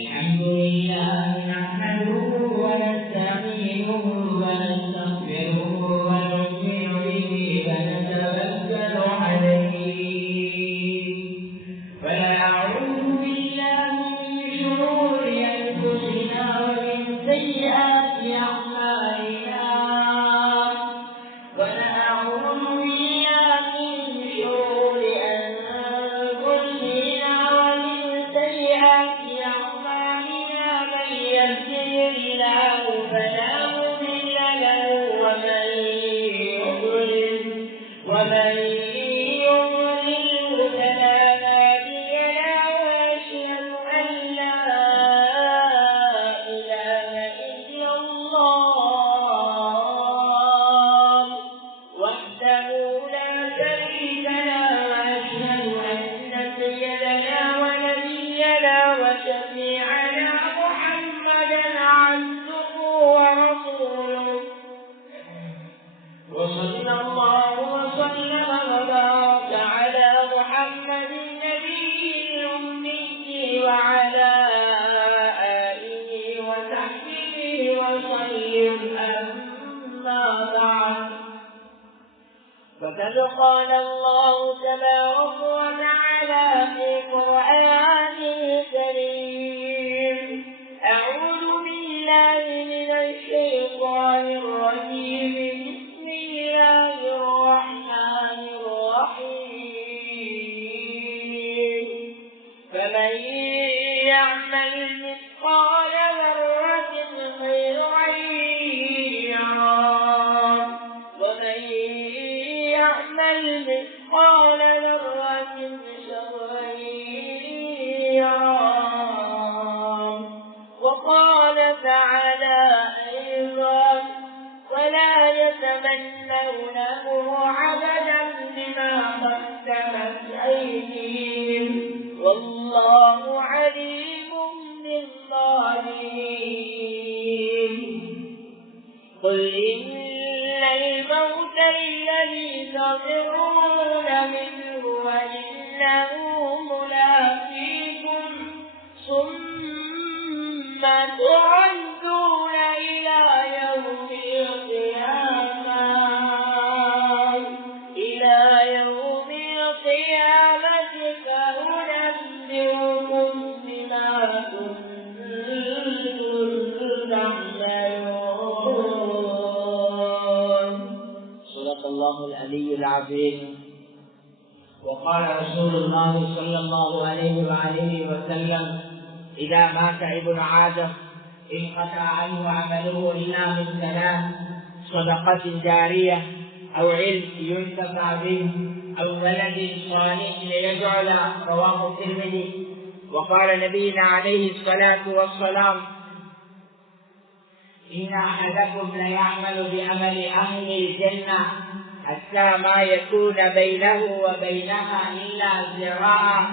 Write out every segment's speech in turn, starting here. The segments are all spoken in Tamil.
الحمد لله نحمده ونستعينه ونستغفره ونؤمن به ونتوكل عليه ونعوذ بالله من شرور أنفسنا ومن سيئات أعمالنا ونعوذ بالله من شرور أنفسنا ومن سيئات أعمالنا من يهده الله فلا مضل له ومن يضلل فلا هادي له وأشهد أن لا إله إلا الله وحده لا شريك له وأشهد أن سيدنا ونبينا وشفيعنا محمدا عبده ورسوله وصلى الله وسلم وبارك على محمد النبي الأمي وعلى آله وصحبه وسلم أما بعد فقد قال الله تبارك وتعالى في قرآنه الكريم أعوذ بالله من الشيطان الرجيم بسم الله الرحمن الرحيم فمن يعمل مثقال ذرة خيرا يره ومن يعمل مثقال ذرة شرا يره وقال تعالى أيضا ولا يتمنونه أبدا بما قدمت أيديهم والله عليم بالظالمين قل إن الموت الذي تفرون منه وإنه ملاقيكم ثم تردون إلى يوم القيامة فأنبئكم بما كنتم تعملون. صدق الله العلي العظيم. وقال رسول الله صلى الله عليه وآله وسلم إذا مات ابن آدم انقطع عنه عمله إلا من ثلاث صدقة جارية أو علم ينتفع به أو ولد صالح يدعو له رواه الترمذي. وقال نبينا عليه الصلاة والسلام إن أحدكم ليعمل بعمل أهل الجنة حتى ما يكون بينه وبينها إلا ذراع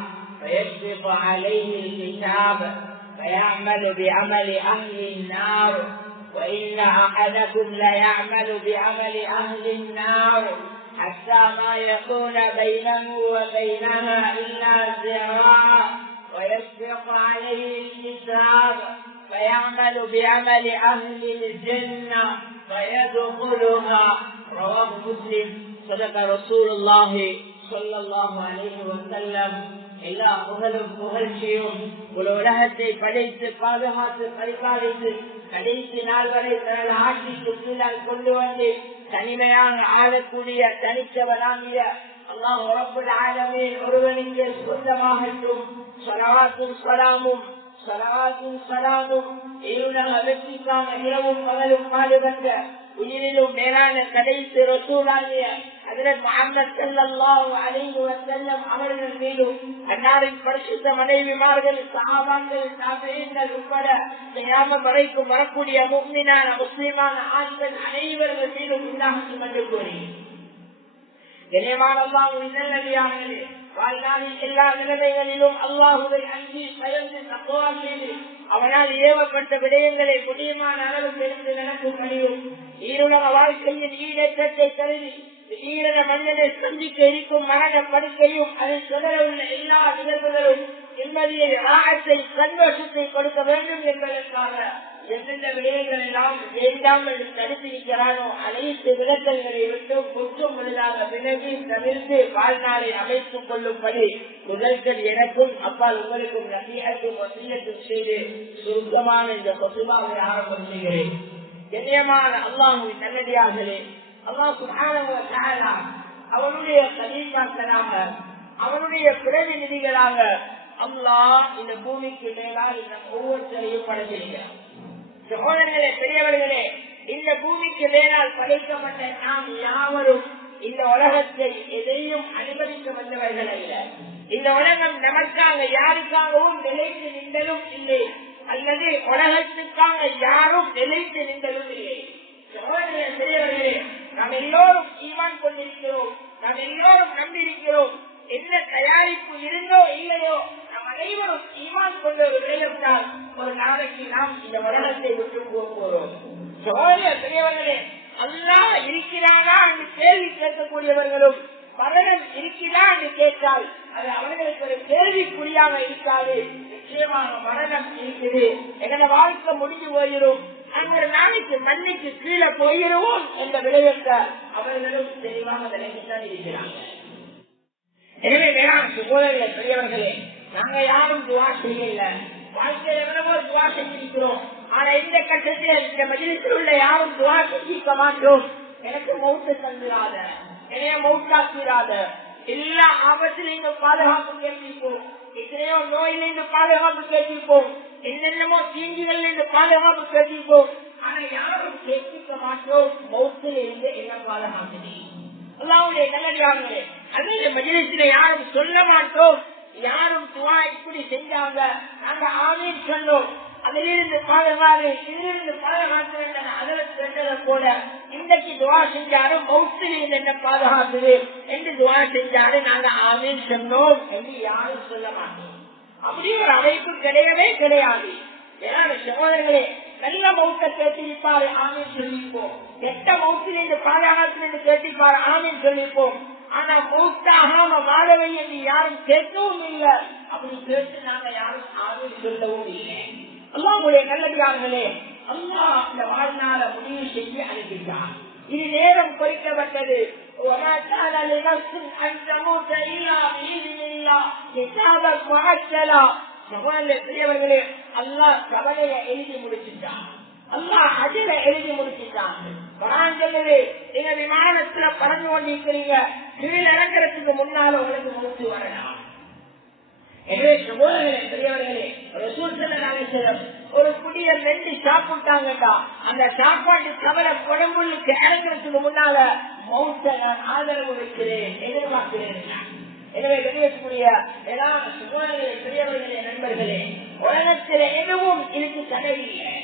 فيسبق عليه الكتاب فيعمل بعمل أهل النار وإن أحدكم ليعمل بعمل أهل النار حتى ما يكون بينه وبينها إلا ذراع ويسبق عليه الكتاب فيعمل بعمل أهل الجنة فيدخلها رواه مسلم. صدق رسول الله صلى الله عليه وسلم. எல்லா புகழும் புகழ்ச்சியும் உலகத்தை படைத்து பாதுகாத்து பரிபாலித்து கடைசி நாள் வரை தனது ஆட்சிக்கு கீழால் கொண்டு வந்து தனிமையாக ஆளக்கூடிய தனித்தவனாகிய அல்லாஹ் ரப்பல் ஆலமீன் ஒருவனுக்கு சொந்தமாகட்டும். ஸலவாத்தும் ஸலாமும் இருளக வெற்றிக்கான இரவும் பகலும் பாடுபட்ட உயிரிலும் மேலான கடைசி ரசூலாகிய ஹஜ்ரத் முஹம்மது ஸல்லல்லாஹு அலைஹி வஸல்லம் அவர்கள் மீதும் அன்னாரின் பரிசுத்த மனைவிமார்கள் சஹாபாக்கள் தாபிஈன்கள் உட்பட கியாமத் வரைக்கும் வரக்கூடிய முஃமினான முஸ்லிமான ஆண்கள் அனைவர்கள் மீதும் உண்டாகட்டும் என்று கூறி கண்ணியமான அல்லாஹ்வின் நல்லடியார்களே, வாழ்நாளில் எல்லா நிலைமைகளிலும் அல்லாஹ்வை அஞ்சி பயந்து தக்வா செய்து அவனால் ஏவப்பட்ட விடயங்களை முடியுமான அளவு தெரிந்து நடக்கும் பணியும் ஈருலக வாழ்க்கையின் ஈடேற்றத்தை கருதி திடீரென மனிதனை சந்திக்க இருக்கும் மரண படுக்கையும் அதை தொடர உள்ள எல்லா நிகழ்வுகளும் நிம்மதியை ராகத்தை சந்தோஷத்தை கொடுக்க வேண்டும் என்பதற்காக எந்தெந்த விடயங்கள் எல்லாம் வேண்டாமல் தடுத்திருக்கிறானோ அனைத்து விளக்கங்களை விட்டு முற்றும் முழுதாக விலகி தவிர்த்து வாழ்நாளை அமைத்துக் கொள்ளும்படி முதல்கள் எனக்கும் அப்பால் உங்களுக்கும் நம்பிக்கைக்கும் வசியத்தும் செய்து சுருக்கமான இந்த கொசுமாவை ஆரம்பம் செய்கிறேன். கண்ணியமான அல்லாஹ்வின் நல்லடியார்களே, அல்லாஹ் சுப்ஹானஹு வ தஆலா அவனுடைய கலீஃபாக்களாக அவனுடைய பிரதிநிதிகளாக அல்லாஹ் இந்த பூமிக்கு மேலால் இந்த ஒவ்வொருத்தரையும் படைத்திருக்கிறார். சகோதரர்களே, பெரியவர்களே, இந்த பூமிக்கு மேலால் படைக்கப்பட்ட நாம் யாவரும் இந்த உலகத்தை எதையும் அனுமதிக்க வந்தவர்கள் அல்ல. இந்த உலகம் நமக்காக யாருக்காகவும் நிலைத்து நின்றதும் இல்லை, அல்லது உலகத்துக்காக யாரும் நிலைத்து நின்றதும் இல்லை. சகோதரர்களே, பெரியவர்களே, நாம் எல்லோரும் ஈமான் கொண்டிருக்கிறோம், நாம் எல்லோரும் நம்பியிருக்கிறோம். என்ன தயாரிப்பு இருந்தோ இல்லையோ நாம் அனைவரும் ஈமான் கொண்ட ஒரு விளையாட்டால் ஒரு நாளைக்கு நாம் இந்த உலகத்தை விட்டு போகிறோம். சகோதரர்களே, பெரியவர்களே, அல்லாஹ் இருக்கிறானா என்று கேள்வி கேட்கக்கூடியவர்களும் மரணம் இருக்கிறா என்று கேட்டால் அது அவர்களுக்கு ஒரு கேள்விக்குறியாக இருக்காது. நிச்சயமாக மரணம் இருக்குது, எங்களோட வாழ்க்கை முடிஞ்சு போயிடும், நாங்கள் ஒரு நாளைக்கு மண்ணுக்கு கீழே போயிடுவோம் என்ற விளைவிக்க அவர்களும் தெளிவாக விளங்கித்தான் இருக்கிறாங்க. எனவே வேளாண் சகோதரர்களே, பெரியவர்களே, நாங்க யாரும் துவா செய்யல, வாழ்க்கையில் எவ்வளவோ துவா செஞ்சிருக்கிறோம். ஆனா இந்த கட்டத்தில் இந்த மஜ்லிஸில் உள்ள யாரும் துவா செஞ்சிருக்க மாட்டோம். எனக்கு மௌத்து தந்துடாத, என்னைய மௌத்தாக்கிறாத, எல்லா ஆபத்திலிருந்து பாதுகாப்பு கேட்டிருப்போம், எத்தனையோ நோயிலிருந்து பாதுகாப்பு கேட்டிருப்போம், என்னென்னமோ தீங்குகள் இருந்து பாதுகாப்பு கேட்டிருப்போம். ஆனா யாரும் கேட்க மாட்டோம் மௌத்தில் இருந்து என்ன பாதுகாப்பு. அல்லாஹ்வுடைய நல்லடியார்களே, அந்த மஜ்லிஸில யாரும் சொல்ல மாட்டோம், யாரும் துவா இப்படி செஞ்சாங்க நாங்க ஆமீன் சொன்னோம், அதிலிருந்து பாதுகாப்பு இதிலிருந்து பாதுகாப்பு அதற்கு போல இன்றைக்கு துவா செஞ்சாலும் மௌத்தில் என்ன பாதுகாக்குது என்று துவா செஞ்சாலும் நாங்க ஆமீன் சொன்னோம் என்று யாரும் சொல்ல மாட்டோம். அப்படி ஒரு அமைப்பு கிடையவே கிடையாது. சகோதரர்களே, நல்ல மௌத்த கேட்டிருப்பாரு ஆமீன் சொல்லிப்போம், கெட்ட மௌத்திலிருந்து பாதுகாப்பு கேட்டிருப்பாரு ஆமீன் சொல்லிப்போம். ஆனா மௌத்தாகாம வாழவை என்று யாரும் கேட்கவும் இல்லை, அப்படி கேட்டு நாங்க யாரும் ஆமீன் சொல்லவும் இல்லை. அல்லாஹ்வுடைய நல்லடியார்களே, அல்லாஹ் இந்த வாழ்நாள முடிவு செஞ்சு அனுப்பிட்டார். இது நேரம் குறிக்கப்பட்டது. பெரியவர்களே, அல்லாஹ் கவலையை எழுதி முடிச்சுட்டான், அல்லாஹ் அஜில எழுதி முடிச்சுட்டான். நீங்க விமானத்துல பறந்து கொண்டிருக்கிறீங்க, கீழ் இறங்குறதுக்கு முன்னால உங்களுக்கு மூச்சு வரலாம். எனவே சகோதரர்களே, பெரியவர்களே, ஒரு குடியர் ரெண்டு சாப்பிட்டாங்கடா, அந்த சாப்பாட்டு கவலை குடம்புள்ளுக்கு இறங்குறதுக்கு முன்னால மௌத்தை நான் ஆதரவு வைக்கிறேன், எதிர்பார்க்கிறேன். எனவே கணியக்கூடிய சகோதரர்களே, பெரியவர்களே, நண்பர்களே, உலகத்தில் எதுவும் இதுக்கு தடையில்லை.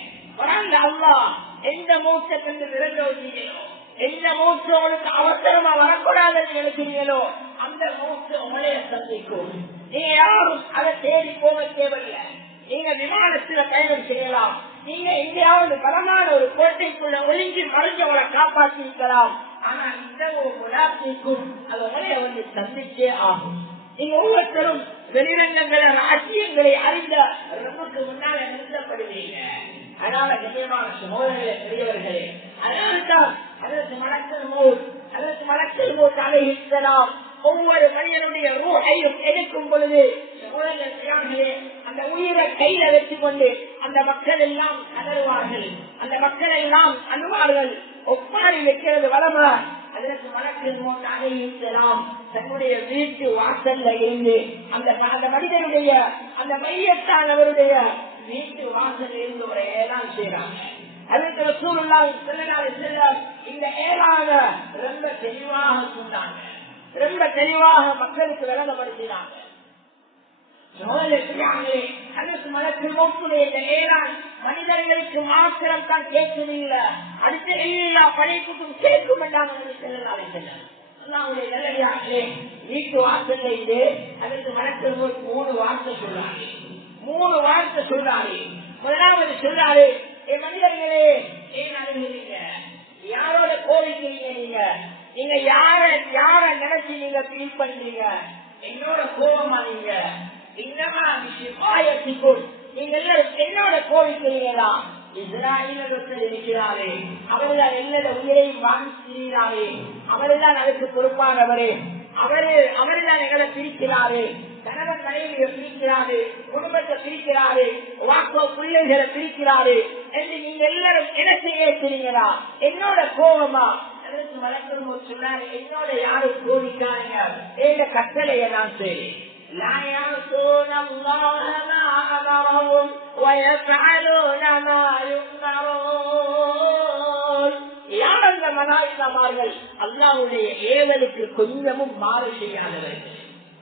அல்லாஹ் எந்த மௌத்தை கண்டு விரண்டோதீங்களோ, எந்த மௌத்து உங்களுக்கு அவசரமா வரக்கூடாதுன்னு நினைக்கிறீங்களோ அந்த மௌத்து உங்களைய சந்திக்கும். நீங்க யாரும் அதை தேடி போக தேவையில்லை. நீங்க விமானத்துல பயணம் செய்யலாம், நீங்க எங்கேயாவது பலமான ஒரு கோட்டைக்குள்ள ஒழுங்கி மறைஞ்சவங்களை காப்பாற்றி இருக்கலாம். ஆனா இந்த ஒரு முலாத்திற்கும் அது உங்களைய வந்து சந்திச்சே ஆகும். நீங்க ஒவ்வொருத்தரும் வெளிரங்கங்களை ராஜ்யங்களை அறிந்த நமக்கு முன்னால நிறுத்தப்படுவீங்க. அதனால கண்ணியமான சகோதரர்களே, பெரியவர்களே, அதனால்தான் அதற்கு மலக்கல் மௌத் அலைஹிஸ்ஸலாம் ஒவ்வொரு மனிதனுடைய ரூஹையும் எடுக்கும் பொழுது சகோதரர்களே, அந்த உயிரை கையில வச்சு கொண்டு அந்த மக்கள் எல்லாம் கதறுவார்கள், அந்த மக்கள் எல்லாம் அழுவார்கள். ஒப்பாரி வைக்கிறது வளமா. அதற்கு மலக்கல் மௌத் அலைஹிஸ்ஸலாம் தன்னுடைய வீட்டு வாசல்ல இருந்து அந்த மனிதனுடைய அந்த மையத்தானவருடைய வீட்டு வாசல் இருந்து ஒரு ஏழாம் செய்யறாங்க. அதற்கு ரசூலுல்லாஹி ஸல்லல்லாஹு அலைஹி வஸல்லம் இந்த ஏழான ரொம்ப தெளிவாக சொன்னாங்க, ரொம்ப தெளிவாக மக்களுக்கு விளங்கப்படுத்தினாங்க. மனிதர்களுக்கு மாத்திரம் தான் கேட்கவில்லை, அடுத்த எல்லா படைப்புக்கும் கேட்கும் என்றாங்க. வீட்டு வாசல்ல இருந்து அதற்கு மலக்கில் 3 வார்த்தை சொல்றாங்க, 3 வார்த்தை சொல்றாரு. முதலாவது சொல்றாரு, மனிதர்களே, ஏன் அழுகிறீங்க, யாரோட கோவிக்கிறீங்க, நீங்க யார என்னோட கோவிக்கிறீங்களா? இஸ்ராயேல் இருக்கிறாரே, அவர்தான் எல்லா உயிரையும் வாங்கிக்கிறாரே, அவர்தான் அதுக்கு பொறுப்பானவரே, அவர்தான் எங்களை பிரிக்கிறாரு, கணவன் மனைவியை பிரிக்கிறாரு, குடும்பத்தை பிரிக்கிறாரு, வாக்கோ பிள்ளைகளை பிரிக்கிறாரு என்று நீங்க எல்லாரும் எனக்கு ஏற்றுறீங்களா? என்னோட கோபமா? சொன்னாரு, என்னோட யாரும் கோவிக்காங்க, எங்க கட்டளையை நான் செய்றேன். لا يعصون الله ما أمرهم ويفعلون ما يؤمرون. யார் அந்த மலாயிகமார்கள்? அல்லாஹ்வுடைய ஏவலுக்கு கொஞ்சமும் மாறு செய்யாதவர்கள்.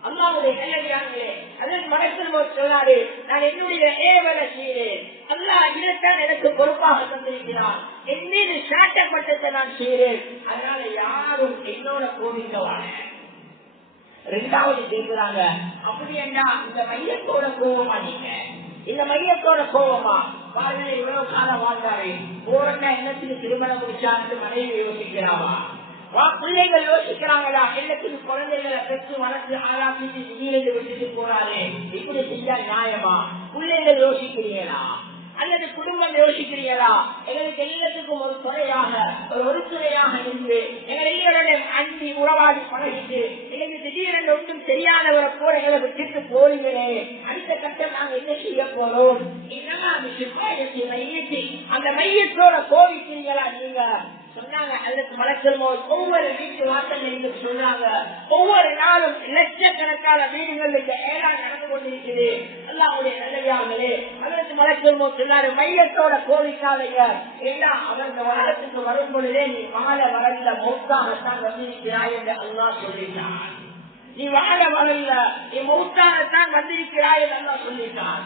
அல்லாஹ்வுடைய நல்லடியார்களே, அதன் மனசில் சொன்னாரு, நான் என்னுடைய ஏவலை செய்கிறேன், அல்லாஹ் இதைத்தான் எனக்கு பொறுப்பாக தந்திருக்கிறான், என் மீது சாட்டப்பட்டதை நான் செய்கிறேன், அதனால யாரும் என்னோட கோவிக்கவான. ரெண்டாவது கேட்கிறாங்க, அப்படி என்ன இந்த மையத்தோட கோபமா? நீங்க இந்த மையத்தோட கோபமா? பாருங்க, இவ்வளவு காலம் வாழ்ந்தாரு, போறா என்னத்துக்கு திருமணம் முடிச்சான்னு மனைவி யோசிக்கிறாவா? பிள்ளைகள் யோசிக்கிறாங்களா? என்னத்துக்கு குழந்தைகளை பெற்று வளர்த்து ஆளாக்கிட்டு திடீரென்று விட்டுட்டு போறாரு, இப்படி செஞ்சா நியாயமா? பிள்ளைகள் யோசிக்கிறீங்களா? அல்லது குடும்பம் யோசிக்கிறீங்களா? எங்களுக்கு எல்லாத்துக்கும் ஒரு துறையாக ஒரு துறையாக இருந்து எங்கள் எல்லாருடைய அன்பி உறவாடி பழகிட்டு எங்களுக்கு திடீரென்று ஒன்றும் தெரியாதவரை போல எங்களை விட்டுட்டு போறீங்களே, அடுத்த கட்டம் நாங்க என்ன செய்ய போறோம்? அந்த மையத்தோட கோவிக்கிறீங்களா நீங்க? சொன்னாங்க, அல்லது மலக்கல் ஒவ்வொரு வீட்டு வாசல் சொன்னாங்க, ஒவ்வொரு நாளும் லட்சக்கணக்கான வீடுகள் இந்த ஏழாம் நடந்து கொண்டிருக்கிறது. அல்லாஹ்வுடைய நல்லடியார்களே, அல்லது மலக்கல் சொன்னாரு, மையத்தோட கோவிக்காதீங்க, ஏன்னா அவர் இந்த உலகத்துக்கு வரும் பொழுதே நீ வாழ வளர்ந்த மௌத்தாகத்தான் வந்திருக்கிறாய் என்று அல்லாஹ் சொல்லிட்டான். நீ வாழ வளரல, நீ மௌத்தாகத்தான் வந்திருக்கிறாய் என்று அல்லாஹ் சொல்லிட்டான்.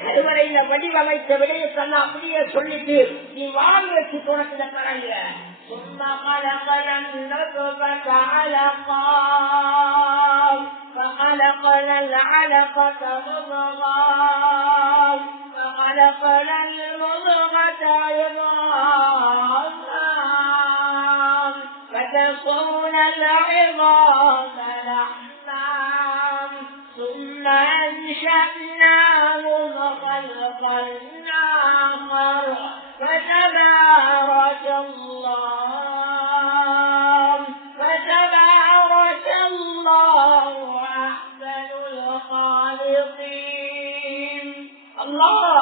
கருவறையில வடிவமைத்த விடயத்தெல்லாம் அப்படியே சொல்லிட்டு நீ வாழ்வதற்கு தோணத்துல தரல. சும்மா فخلقنا العلقة مضغة فخلقنا المضغة عظاما فكسونا العظام لحما ثم أنشأناه خلقا آخر فتبارك الله أحسن الخالقين. الله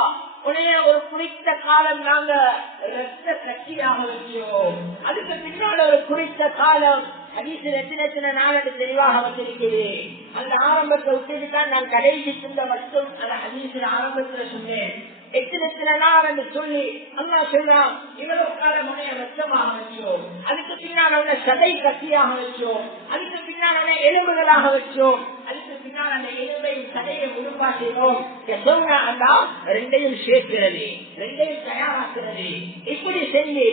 உடைய ஒரு குறித்த காலம் நாங்க ரத்த கட்சியாக வச்சோம், அதுக்கு பின்னால ஒரு குறித்த காலம் ஹதீஸில் எத்தனை நாள் தெளிவாக வந்திருக்கிறேன். அந்த ஆரம்பத்தை விட்டுட்டு தான் நான் கடைசி சிந்த மட்டும் அந்த ஹதீஸின் ஆரம்பத்தில் சொன்னேன். எத்தனை நாள் என்று சொல்லி அல்லாஹ் சொல்றான், இவ்வளவு காலம் உடைய ரத்தமாக வச்சோம், அதுக்கு பின்னால் உள்ள சதை கட்டியாக வச்சோம், அதுக்கு பின்னால் உள்ள எலும்புகளாக வச்சோம், அதுக்கு பின்னால் அந்த எலும்பையும் சதையை உருவாக்கினோம். அந்த ரெண்டையும் சேர்க்கிறது, ரெண்டையும் தயாராக்குறது, இப்படி செஞ்சு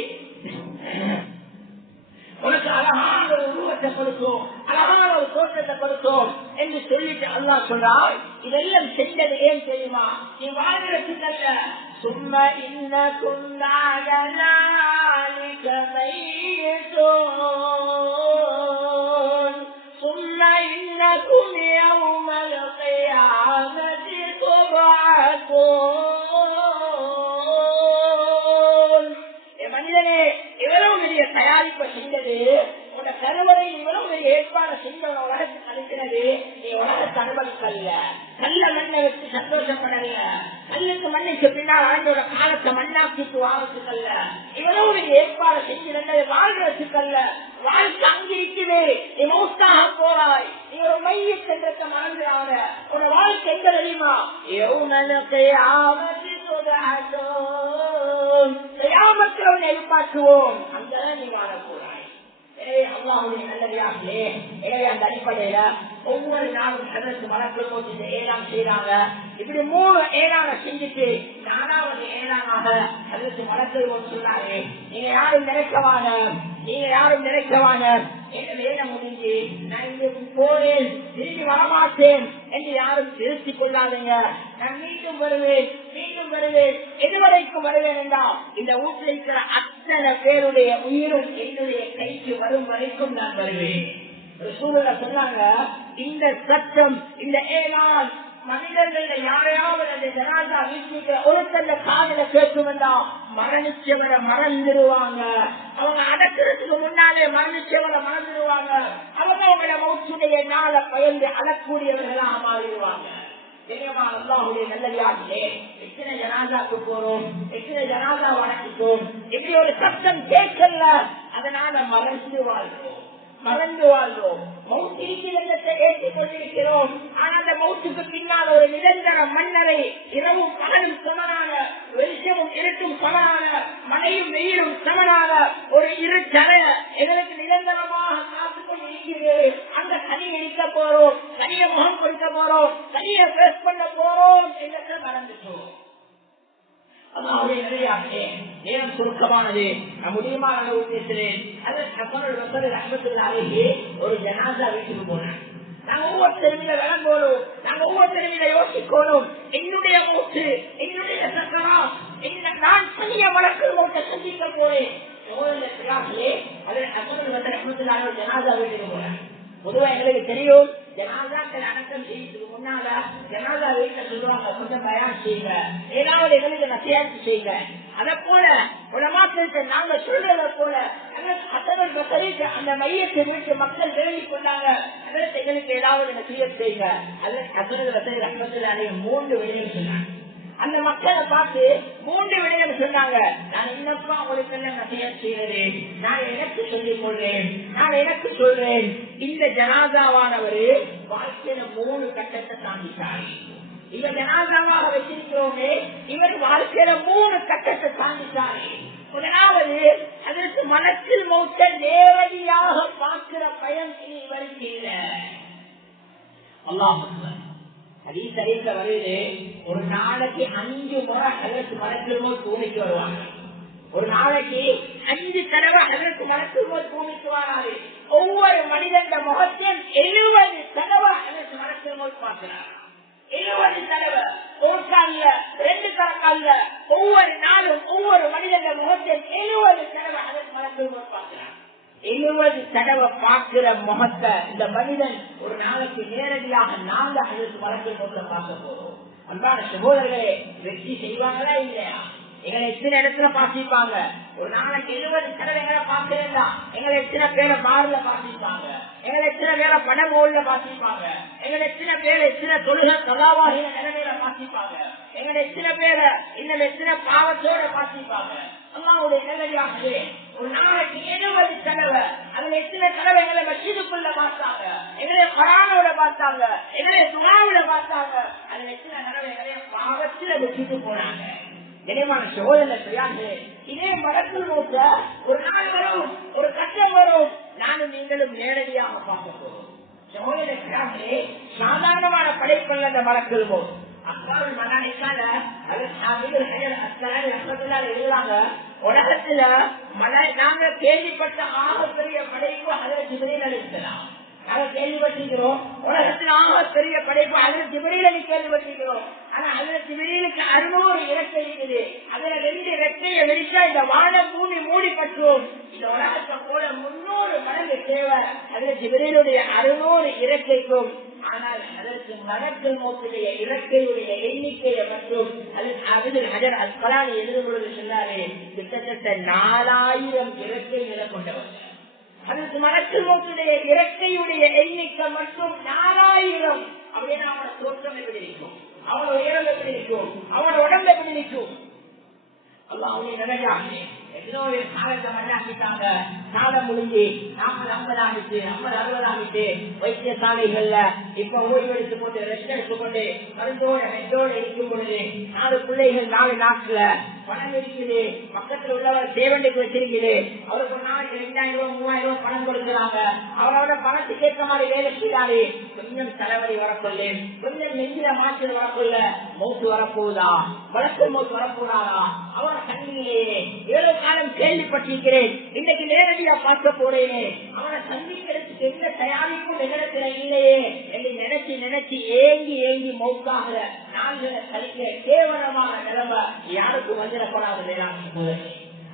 உனக்கு அழகான ஒரு உருவத்தை கொடுத்தோம், அழகான ஒரு தோற்றத்தை கொடுத்தோம் என்று சொல்லிட்டு அல்லாஹ் சொல்றான். இதெல்லாம் செஞ்சது ஏன் தெரியுமா? நீ வாழ்றதுக்கு அல்ல. சும்மா இன்னக்கும் நாகனாலிக மையத்தூன் சும்மா இன்னக்கும் யௌமல் கியாமத்தி துபஅத்தூன். மனிதனே, இவ்வளவு பெரிய தயாரிப்பை செஞ்சது, உன்ன கருவறை இவ்வளவு பெரிய ஏற்பாடு செஞ்ச உலகத்துக்கு அளிக்கிறது, நீ உலகத்தை அனுபவிக்கல்ல, நல்ல மண்ணை வச்சு சந்தோஷப்படல, கல்லுக்கு மண்ணுக்கு பின்னால் ஆண்டோட காலத்தை மண்ணாக்கிட்டு வாழ்றதுக்கல்ல, இவ்வளவு பெரிய ஏற்பாடு செஞ்சிருந்தது வாழ்றதுக்கல்ல. வாழ்க்கை அங்கிருக்குது, நீ மௌத்தாக போறாய், நீ ஒரு மைய சென்றத்தை மறந்துடாத. உன் வாழ்க்கை எங்க தெரியுமா? எதிர்பார்க்குவோம், அங்கதான் நீ வாழ போறாய். அல்லாஹ்வுடைய நல்லடியார்களே, அந்த அடிப்படையில ஒவ்வொரு நாளும் சதற்கு வழக்கு இந்த ஏழாம் செய்யறாங்க. இப்படி 3 ஏழான செஞ்சுட்டு 4வது ஏழாமாக அதற்கு வழக்கு சொன்னாரு, நீங்க யாரும் நினைக்கவான, நீங்க யாரும் நினைக்கவான என்ன வேலை முடிஞ்சு நான் இங்க போறேன் திரும்பி வரமாட்டேன் என்று யாரும் திருத்திக் கொள்ளாதீங்க. நான் மீண்டும் வருவேன், மீண்டும் வருவேன், எதுவரைக்கும் வருவேன் என்றால் இந்த வீட்டில் இருக்கிற அத்தனை பேருடைய உயிரும் என்னுடைய கைக்கு வரும் வரைக்கும் நான் வருவேன். ஒரு சூழல சொன்னாங்க, இந்த சட்டம், இந்த ஏழாம் மனிதர்கள் யாரையாவது அந்த ஜனாதா வீட்டுக்கு ஒருத்தந்த காதல கேட்குமெண்டா மரணிச்சவரை மறந்துடுவாங்க. அவங்க அடக்கிறதுக்கு முன்னாலே மரணிச்சவரை மறந்துடுவாங்க. அவங்க அவங்கள மௌத்துடைய நாள பயந்து அழக்கூடியவர்களாக மாறிடுவாங்க. அல்லாஹ்வுடைய நல்லடியார்களே, எத்தனை ஜனாதாக்கு போறோம், எத்தனை ஜனாதா வணங்கிட்டோம், இப்படி ஒரு சத்தம் கேட்கல, அதனால மறந்து வாழ்றோம். மௌத்திற்கு ஏற்றிக் கொண்டிருக்கிறோம். ஆனால் அந்த மௌத்துக்கு பின்னால் ஒரு நிரந்தர மன்னரை, இரவும் பகலும் சமனான, வெளிச்சமும் இருட்டும் சமனான, மழையும் வெயிலும் சமனான ஒரு இரு தர எங்களுக்கு நிரந்தரமாக காத்துக் கொண்டிருக்கிறது. அந்த கனியை இடிக்க போறோம், கனிய முகம் கொடுக்க போறோம், கனியை பேஸ் பண்ண போறோம் என்று மறந்துட்டோம். நேரம் சுருக்கமானது. நான் முடியுமான அளவு பேசுறேன். ஒரு ஜனாதா வீட்டுக்கு போனேன். நாங்க ஒவ்வொருத்தருமையில விளங்கணும், நாங்க ஒவ்வொருத்தருமையில யோசிக்கணும். என்னுடைய மூச்சு, என்னுடைய சக்கரம், நான் தனிய வழக்கு மூட்டை சந்திக்க போறேன். ஜனாதா வீட்டுக்கு போனேன். பொதுவா எங்களுக்கு தெரியும், ஜனாதாக்கள் அடக்கம் செய்யறதுக்கு முன்னால ஜனாதா வீட்டை சொல்லுவாங்க, கொஞ்சம் தயார் செய்யுங்க, ஏதாவது எங்களுக்கு நசியாச்சு செய்யுங்க. அதை போல உலமாக்களுக்கு நாங்க சொல்றத போல அந்த மையத்தை வீட்டு மக்கள் விலகி கொண்டாங்க. அதற்கு எங்களுக்கு ஏதாவது நசியத் செய்யுங்க. அதற்கு 3 விடயம் சொன்னாங்க. அந்த மக்களை பார்த்து 3 விடயம் சொன்னாங்க. நான் என்னப்பா உங்களுக்கு எல்லாம் நசியத் செய்யறது, நான் எனக்கு சொல்லிக் கொள்றேன், நான் எனக்கு சொல்றேன். இந்த ஜனாதாவானவர் வாழ்க்கையில 3 கட்டத்தை தாண்டிட்டார். இவர் ஜனாதாவாக வச்சிருக்கிறோமே, இவர் வாழ்க்கையில 3 கட்டத்தை தாண்டிட்டாரு. முதலாவது, அதற்கு மனத்தில் மௌத்த நேரடியாக பார்க்கிற பயன் இவருக்கு இல்லை. அல்லாஹ் ஹதீஸ் வருது, ஒரு நாளைக்கு 5 முறை அதற்கு மனத்தில் மௌத் பூமிக்கு வருவாங்க. ஒரு நாளைக்கு 5 தடவை அதற்கு மனத்தில் மௌத் பூமிக்கு வராது. ஒவ்வொரு மனிதன் முகத்தையும் 70 தடவை அதற்கு மனத்தில் மௌத் பார்க்கிறார். 70 தடவை, ஒரு காலில 2 காலில, ஒவ்வொரு நாளும் ஒவ்வொரு மனிதன் முகத்தை 70 தடவை அதற்கு மனத்தில் மௌத் பார்க்கிறார். 70 தடவை பார்க்கிற முகத்தை இந்த மனிதன் ஒரு நாளைக்கு நேரடியாக 4 அதற்கு மனத்தில் மௌத்தை பார்க்க போறோம். அன்பான சகோதரர்களே, வெற்றி செய்வாங்களா இல்லையா? எங்களை எத்தனை இடத்துல பாசிப்பாங்க. ஒரு நாளைக்கு 70 தடவைகளை பார்க்கிறதா, எங்களை எத்தனை பேரை பாருல பாசிப்பாங்க, எங்களை எத்தனை பேரை படமோல்ல பாசிப்பாங்க, எங்களை எத்தனை பேரை எத்தனை தொழுகை கலாவாகிற நிலைமையில பாசிப்பாங்க, எங்களை எத்தனை பேரை இன்னும் எத்தனை பாவத்தோட பாசிப்பாங்க. அல்லாஹ்வுடைய நல்லடியார்களே, ஒரு நாளைக்கு 70 தடவை, அதுல எத்தனை தடவை எங்களை மஸ்ஜிதுக்குள்ள பார்த்தாங்க, எங்களை குர்ஆனோட பார்த்தாங்க, எங்களை துஆவோட பார்த்தாங்க, அதுல எத்தனை தடவை எங்களை பாவத்துல வச்சுட்டு போனாங்க. கனிமான சகோதரர்களே, இதே மரத்தில் நோக்க ஒரு நாள் வரும், ஒரு கட்டம் வரும், நானும் நீங்களும் நேரடியாக பார்க்க போறோம். சகோதரர்களே, சாதாரணமான படைப்பல்ல அந்த மரத்தில் போகும். அக்காவில் மலானிக்கால எழுதுறாங்க, உலகத்துல மலை நாங்க கேள்விப்பட்ட ஆகப்பெரிய படைப்பு அதில் ஜிப்ரீல் அலைஹிஸ்ஸலாம். நாங்க கேள்விப்பட்டிருக்கிறோம், உலகத்தில் ஆகப்பெரிய படைப்பு அதில் ஜிப்ரீல் அலி கேள்விப்பட்டிருக்கிறோம். ஆனா அதுல ஜிப்ரீலுக்கு 600 இறக்கை இருக்குது. அதுல 2 இறக்கையை வெடிச்சா இந்த வானம் பூமி மூடி பற்றுவோம். இந்த உலகத்தை போல 300 மடங்கு தேவை அதுல ஜிப்ரீலுடைய 600 இறக்கைக்கும். ஆனால் அதற்கு மலக்குள் மௌத்துடைய இறக்கையுடைய எண்ணிக்கையை மற்றும் அதற்கு ஹஜர் அஸ்கலானி எழுதும் பொழுது சொன்னாரே, கிட்டத்தட்ட 4000 இறக்கைகளை கொண்டவர். அதற்கு மலக்குள் மௌத்துடைய இறக்கையுடைய எண்ணிக்கை மற்றும் 4000. அப்படின்னா அவனோட தோற்றம் எப்படி இருக்கும், அவனோட உயரம் எப்படி இருக்கும், அவனோட உடம்பு எப்படி இருக்கும்? அல்லாஹ்வுடைய நல்லடியார்களே, எத்தனோ காலத்தை மண்ணாக்கிட்டாங்க. காலம் முடிஞ்சு 40-50 ஆகிட்டு, 50-60 ஆகிட்டு, வைத்தியசாலைகள்ல இப்ப ஓய்வு எடுத்துக் கொண்டு ரெஸ்ட் எடுத்துக் கொண்டு மருந்தோட ஹெட்டோட இருக்கும் பொழுது 4 பிள்ளைகள் 4 நாட்டுல பணம் இருக்குது, பக்கத்துல உள்ளவர் சேவண்டுக்கு வச்சிருக்குது, அவருக்கு ஒரு நாளைக்கு 2000-3000 பணம் கொடுக்கிறாங்க. அவரோட பணத்துக்கு ஏற்ற மாதிரி வேலை செய்யாரு. கொஞ்சம் தலைவலி வரக்கொள்ளு, கொஞ்சம் நெஞ்சில மாற்றம் வரக்கொள்ள மௌத்து வரப்போகுதா, வழக்கு மௌத்து வரப்போறாரா? அவரை கண்ணிலேயே ஏழு காலம் கேள்விப்பட்டிருக்கிறேன், இன்னைக்கு நேரடியா பார்க்க போறேனே, அவனை சந்திக்கிறதுக்கு எந்த தயாரிப்பும் நிகழ்ச்சில இல்லையே என்று நினைச்சு நினைச்சு ஏங்கி ஏங்கி மௌத்தாகிற நாள்களை கழிக்க கேவலமான நிலைமை யாருக்கும் வந்துடப்படாத வேளாண்.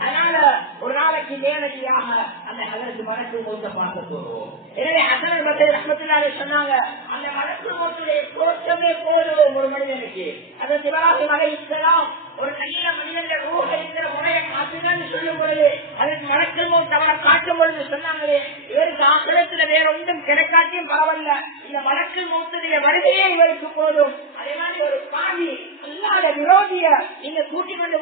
அதனால ஒரு நாளைக்கு நேரடியாக அந்த அதற்கு மலக்கு மௌத்தை பார்க்க போறோம். எனவே ஹசன் பஸ்ரி ரஹ்மத்துல்லாஹி சொன்னாங்க, அந்த மலக்கு மௌத்துடைய தோற்றமே போதும் ஒரு மனிதனுக்கு. அதற்கு இப்ராஹிம் அலைஹிஸ்ஸலாம் ஒரு நல்ல மனிதனுடைய ரூஹ் இருக்கிற முறையை காட்டுங்கன்னு சொல்லும் பொழுது அதற்கு மலக்கு மௌத் அவரை காட்டும் பொழுது சொன்னாங்களே, இவருக்கு ஆசிரத்துல வேற ஒன்றும் கிடைக்காட்டியும் பரவாயில்ல, இந்த மலக்கு மௌத்துடைய வருகையே இவருக்கு போதும். அதே மாதிரி ஒரு பாவி அல்லாத விரோதிய நீங்க கூட்டிக் கொண்டு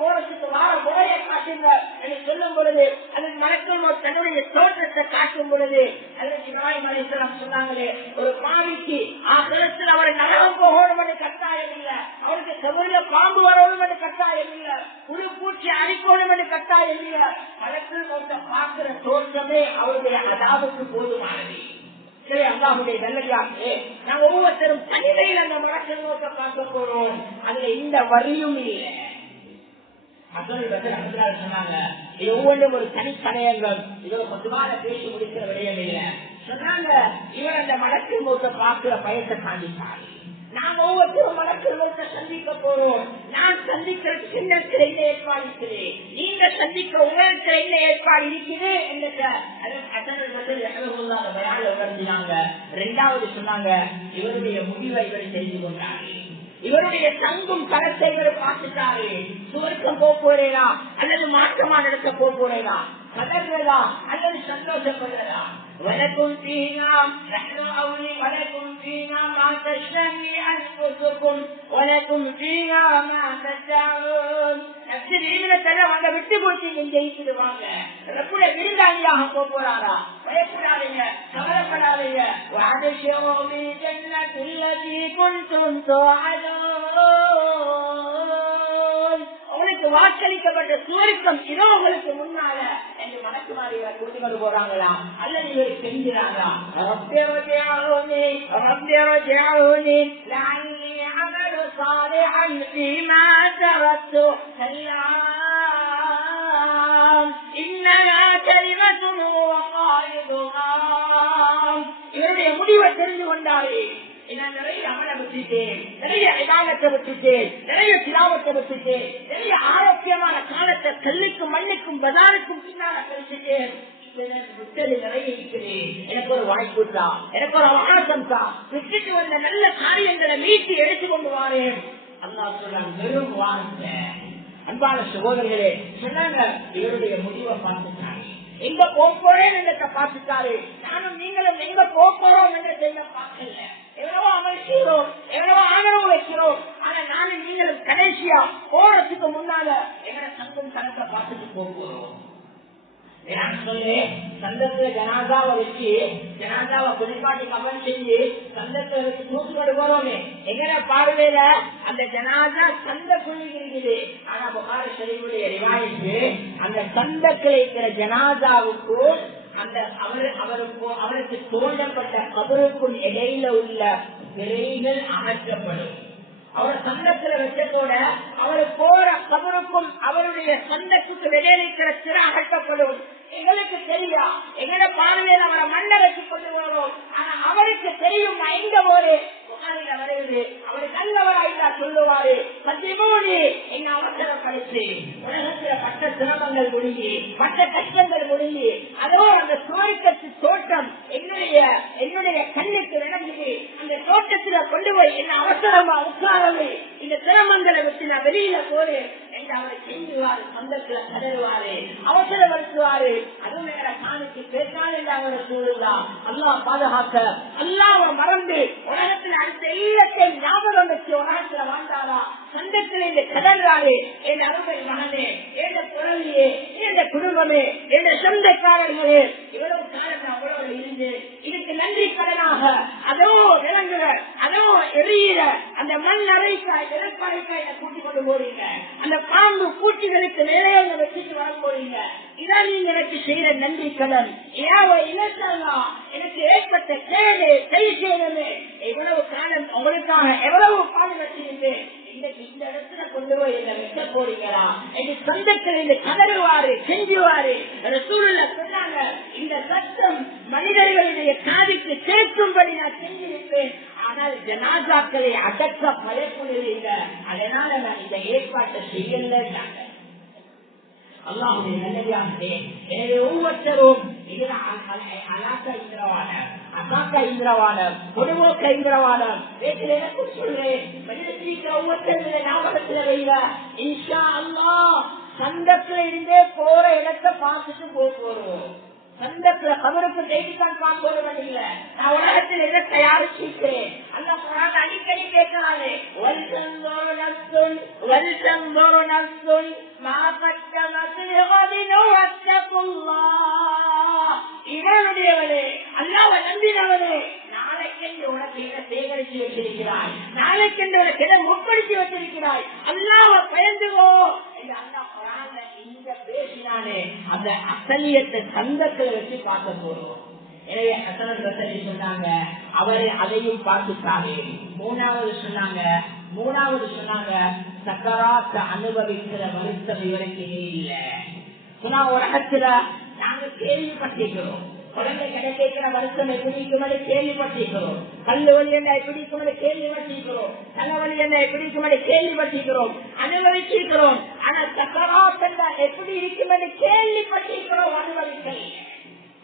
போறதுக்கு வார முறையை காட்டுங்க என்று சொல்லும் பொழுது அதற்கு மலக்கு மௌத் தன்னுடைய தோற்றத்தை காட்டும் பொழுது அதற்கு இப்ராஹிம் அலைஹிஸ்ஸலாம் சொன்னாங்களே, ஒரு பாவிக்கு ஆசிரத்தில் அவர் நரகம் போகணும் என்று கட்டாயம் இல்லை, அவருக்கு கபரில் பாம்பு வரணும் என்று கட்டாயம் இல்லை, புழு பூச்சி அரிக்கணும் என்று கட்டாயம் இல்லை. மலக்கு மௌத்தை பார்க்கிற தோற்றமே அவருடைய அதாவுக்கு போதுமானது. அல்லாஹ்வுடைய நல்லடியார்களே, நாங்க ஒவ்வொருத்தரும் தனிமையில் அந்த மலக்கு மௌத்தை பார்க்க போறோம். அதுல இந்த வரியும் இல்லை. சொன்னாங்க இது ஒவ்வொன்றும் ஒரு தனித்தலையங்கம், இது ஒரு பொதுவான பேசி முடிக்கிற விடயம் இல்லை. சொன்னாங்க இவர் அந்த மலக்கு மௌத்தை பார்க்கிற பயத்தை காண்பித்தார். நாம் ஒவ்வொருத்தரும் மலக்கு மௌத்தை சந்திக்க போறோம். நான் சந்திக்கிற சின்னத்தில் என்ன ஏற்பாடு இருக்கிறேன், நீங்க சந்திக்க உங்களுக்கு என்ன ஏற்பாடு இருக்குது என்று உணர்ந்தினாங்க. இரண்டாவது சொன்னாங்க இவருடைய முடிவை இவர் தெரிந்து கொண்டாரு. இவருடைய தங்கும் கரத்தை இவர் பார்த்துட்டாரு. சுவர்க்கம் போறேனா அல்லது மாற்றமா நடத்த போறேனா, கதறா அல்லது சந்தோஷப்படுறதா. ولكم فينا نحن أولي ولكم فينا ما تشتهي أنفسكم ولكم فينا ما تدعون. அவங்க விட்டு போட்டு ஜெயிச்சிடுவாங்க. ரப்புடைய விருந்தாளியாக போறாரா, பயப்படாதீங்க, கவலைப்படாதீங்க. உங்களுக்கு வாக்களிக்கப்பட்ட சுவர்க்கம் இதோ உங்களுக்கு முன்னால என்று மனசுமாரி கூட்டி கொண்டு போறாங்களா அல்லது இவரை செஞ்சுறாங்களா. இவருடைய முடிவை தெரிந்து கொண்டாரே, நிறைய அமலை விட்டுட்டேன், நிறைய இபாதத்தை விட்டுட்டேன், நிறைய திலாவத்தை விட்டுட்டேன், நிறைய ஆரோக்கியமான காலத்தை கல்லுக்கும் மண்ணுக்கும் பஜாருக்கும் பின்னால கழிச்சுட்டேன். விட்டது நிறைய இருக்கிறேன், எனக்கு ஒரு வாய்ப்பு தான், எனக்கு ஒரு அவகாசம் தான், விட்டுட்டு வந்த நல்ல காரியங்களை மீட்டி எடுத்துக் கொண்டு வாரேன். அல்லாஹ் சொல்றான் வெறும் வார்த்தை. அன்பான சகோதரர்களே சொன்னாங்க இவருடைய முடிவை பார்த்துட்டாரு. எங்க போறேன் என்றதை பார்த்துட்டாரு. நானும் நீங்களும் எங்க போறோம் என்றதை பார்க்கல. எவ்வளவோ அமல் செய்யறோம், எவ்வளவோ ஆதரவு வைக்கிறோம். ஆனா நானும் நீங்களும் கடைசியா போறதுக்கு முன்னால எங்களை சங்கம் கணக்கை பார்த்துட்டு போகிறோம். நான் சொல்லேன் சந்தத்துல ஜனாதாவை வச்சு ஜனாதாவை குளிப்பாட்டி கவனம் செஞ்சு சந்தத்துல வச்சு தூக்கிட்டு போறோமே, எங்கன பார்வையில அந்த ஜனாதா சந்த குழி இருக்குது. ஆனா புகாரி ஷரீஃபுடைய ரிவாயத்து அந்த சந்தத்தில் இருக்கிற ஜனாதாவுக்கு அந்த அவருக்கு தோண்டப்பட்ட கபருக்கும் இடையில உள்ள விலைகள் அகற்றப்படும். அவர் சந்தத்துல வச்சதோட அவர் போற கபருக்கும் அவருடைய சந்தத்துக்கு வெளியேறிக்கிற சிற அகற்றப்படும். எங்களுக்கு தெரியா, எங்களோட பார்வையில் அவரை மண்ணை வச்சு கொண்டு வரோம். ஆனா அவருக்கு தெரியும் எங்க போரு வருது, அவர் நல்லவராயிட்டா சொல்லுவாரு, சத்தியமோனி எங்க அவசரப்படுத்தி உலகத்துல பட்ட சிரமங்கள் முடிஞ்சு பட்ட கஷ்டங்கள் முடிஞ்சு அதோ அந்த சுவர்க்கத்து தோட்டம் என்னுடைய கண்ணுக்கு நடந்தது. அந்த தோட்டத்துல கொண்டு போய் என்ன அவசரமா உட்காரவே இந்த சிரமங்களை வச்சு நான் வெளியில போறேன் என்று அவரை செஞ்சுவாரு. சந்தத்துல கதறுவாரு, அவசரப்படுத்துவாரு. அதுவும் வேற காணிக்கு பேசாது என்று அவரை சொல்லுதான். அல்லாஹ் பாதுகாக்க அல்லாஹ்வை மறந்து உலகத்துல அடுத்த இல்லத்தை ஞாபகம் வச்சு உலகத்துல வாழ்ந்தாரா சந்தத்தில் இந்த கடல்வாரே என் அருமை மகனே, என் குழந்தையே, என் குடும்பமே, என் சொந்தக்காரர்களே, இவ்வளவு காலம் அவ்வளவு இருந்து இதுக்கு நன்றி கடனாக அதோ விளங்குற அதோ எரியிற அந்த மண் அரைக்காய் நிலப்பறைக்காய் கூட்டிக் கொண்டு போறீங்க. அந்த பாம்பு பூச்சிகளுக்கு நிறைய வச்சுட்டு வர போறீங்க. இதான் நீங்க எனக்கு செய்யற நன்றி கடன். எனக்கு ஏற்பட்ட கேடு சரி செய்யணுமே, எவ்வளவு காலம் உங்களுக்காக எவ்வளவு பாதுகாத்திருந்தேன். இந்த இடத்துல கொண்டு போய் என்ன வெட்ட போறீங்களா என்று சொந்தத்தில் இந்த கதறுவாரு செஞ்சுவாரு. சூழல சொன்னாங்க இந்த சத்தம் மனிதர்களுடைய காதுக்கு கேட்கும்படி நான் செஞ்சிருப்பேன். ஆனால் ஜனாசாக்களை அகற்ற பயப்படுவீங்க, அதனால நான் இந்த ஏற்பாட்டை செய்யல. அல்லாஹ்வுடைய நல்லடியார்களே, எனவே ஒவ்வொருத்தரும் இதுல அலாக்க இந்திரவாதம், அசாக்க இந்திரவாதம், பொதுவோக்க இந்திரவாதம் வீட்டில் எனக்கு சொல்றேன். மனிதத்திற்கு ஒவ்வொருத்தரும் ஞாபகத்தில் வைங்க. இன்ஷா அல்லாஹ் சந்தத்துல இருந்தே போற இடத்தை பார்த்துட்டு போறோம். சந்தத்துல கபருக்கு தேடித்தான் பார்க்க இல்ல. நான் உலகத்தில் என்ன தயாரிச்சிருக்கிறேன் அந்த குரான் அடிக்கடி கேட்கிறாரு. இவனுடையவனே, அல்லாஹ்வை நம்பினவனே, நாளைக்கென்று உனக்கு என்ன சேகரித்து வச்சிருக்கிறாய், நாளைக்கென்று உனக்கு என்ன முற்படுத்தி வச்சிருக்கிறாய், அல்லாஹ்வை பயந்துவோ என்று அல்லாஹ் குரான்ல இந்த பேசினானே அந்த அசலியத்தை சந்தத்தில் வச்சு பார்க்க போறோம். எனவே ஹசன் பஸ்ரி சொன்னாங்க, அவரை அதையும் பார்த்துட்டாரு. மூணாவது சொன்னாங்க சக்கராத்த அனுபவிக்கிற வருத்தம் இவருக்கு இல்ல. சொன்னா உலகத்துல நாங்க கேள்விப்பட்டிருக்கிறோம், குழந்தை கிடைக்கிற வருத்தம் எப்படி இருக்குமே கேள்விப்பட்டிருக்கிறோம், கல்லு வலி என்ன எப்படி இருக்குமே கேள்விப்பட்டிருக்கிறோம், தலைவலி என்ன எப்படி இருக்குமே கேள்விப்பட்டிருக்கிறோம், அனுபவிச்சிருக்கிறோம். ஆனா சக்கராத் எப்படி இருக்குமே கேள்விப்பட்டிருக்கிறோம், அனுபவிக்கல.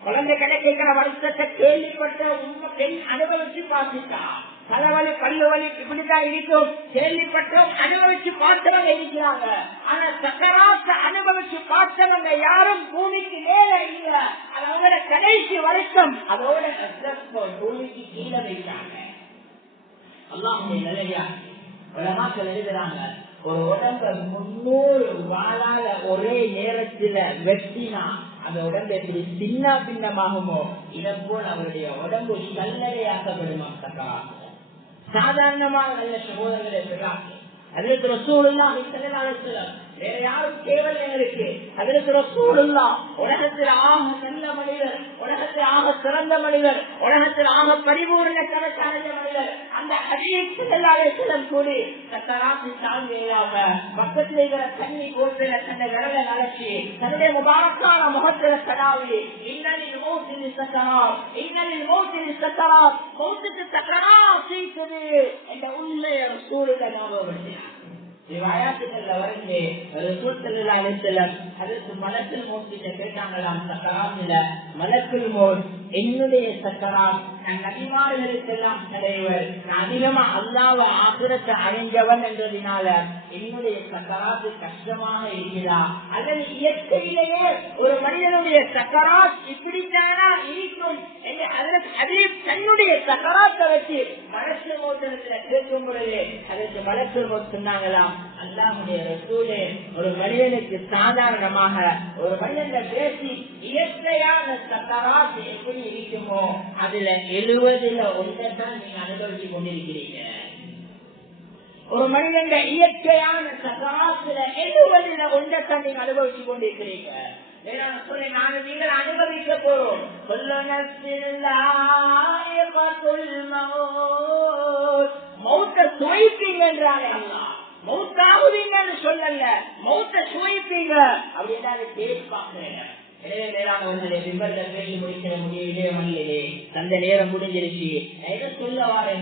குழந்தை கிடைக்கிற வருத்தத்தை கேள்விப்பட்ட உங்க பெண் அனுபவிச்சு பார்த்துட்டா. தலைவலி பல்லுவலி இப்படிதான் இருக்கும் கேள்விப்பட்டோம், அனுபவிச்சு பார்த்தவங்க இருக்கிறாங்க. ஆனா சக்கராத்த அனுபவிச்சு பார்த்தவங்க யாரும் பூமிக்கு மேல இல்ல. அது அவங்களோட கடைசி வருஷம் அதோட பூமிக்கு கீழே வைத்தாங்க. அல்லாஹ்வுடைய நல்லடியா உலமாக்கள் எழுதுறாங்க, ஒரு உடம்ப 300 வாழால ஒரே நேரத்துல வெட்டினா அந்த உடம்பு எப்படி சின்ன பின்னமாகுமோ இதை போல் அவருடைய உடம்பு கல்லறையாக்கப்படுமா. சக்கராத் சாதாரணமாக நல்ல சகோதரர்களை பெறாங்க. அதற்கு ரசூலுல்லாஹி ஸல்லல்லாஹு அலைஹி வஸல்லம் வேற யாரும் கேவல் எங்களுக்கு. அதற்கு ரசூலுல்லாஹ் உலகத்தில் ஆக நல்ல மனிதர், உலகத்தில் ஆக சிறந்த மனிதர், உலகத்தில் ஆக பரிபூர்ண கணக்கான மனிதர். அந்த ஹதீஸ் ஸல்லல்லாஹு அலைஹி வஸல்லம் கூறி சக்கராத்தின் தாழ்மையாக பக்கத்தில் இருக்கிற தண்ணி கோப்பையில தன்னை விரலை நலச்சி தன்னுடைய முபாரக்கான முகத்தில சடாவி இன்னலில் மௌத்தில் சக்கராத், இன்னலில் மௌத்தில் சக்கராத், மௌத்துக்கு சக்கராத் செய்தது என்ற உண்மையை ரசூலுல்லாஹ் ஞாபகப்படுத்தினார். ரிவாயாத்துகள்ல வருது, ரசூல் ஸல்லல்லாஹு அலைஹி வஸல்லம் ஹஜ்ரத் மலக்குல் மௌத் கிட்ட கேட்டாங்களாம், சக்கராத்ல மலக்குல் மௌத் என்னுடைய சக்கராத், நான் நபிமார்களுக்கெல்லாம் தலைவர், நான் அதிகமா அல்லாஹ்வை ஆகிரத்தை அடைஞ்சவன் என்றதினால என்னுடைய சக்கராத்து கஷ்டமாக இருக்கிறா, அதன் இயற்கையிலேயே ஒரு மனிதனுடைய சக்கராத் இப்படித்தானா இருக்கும் என்று அதற்கு ஹபீப் தன்னுடைய சக்கராத்தை வச்சு மலக்குல் மௌத்திடத்துல கேட்கும் பொழுது அதற்கு மலக்குல் மௌத் சொன்னாங்களாம், அல்லாஹ்வுடைய ரசூலே, ஒரு மனிதனுக்கு சாதாரணமாக ஒரு மனிதன் பேசி இயற்கையான சக்கராத் எப்படி இருக்குமோ அதுல 70ல் 1 தான் நீங்க அனுபவிச்சு கொண்டிருக்கிறீங்க. ஒரு மனிதன் இயற்கையான சக்கராத்துல 70ல் 1 தான் நீங்க அனுபவிச்சு கொண்டிருக்கிறீங்க. நாங்கள் நீங்கள் அனுபவிக்க போறோம். மௌத்த சுவைப்பீங்க என்றாலே அல்லாஹ், மௌத்தாகுவீங்கன்னு சொல்லல, மௌத்த சுவைப்பீங்க அப்படின்னா கேட்பாங்க. எனவே மேலானவர்களே, விபத்தில் பேசி முடிக்கிற முடியவில்லை மல்லிலே அந்த நேரம் முடிஞ்சிருச்சு. எதை சொல்ல வாரா,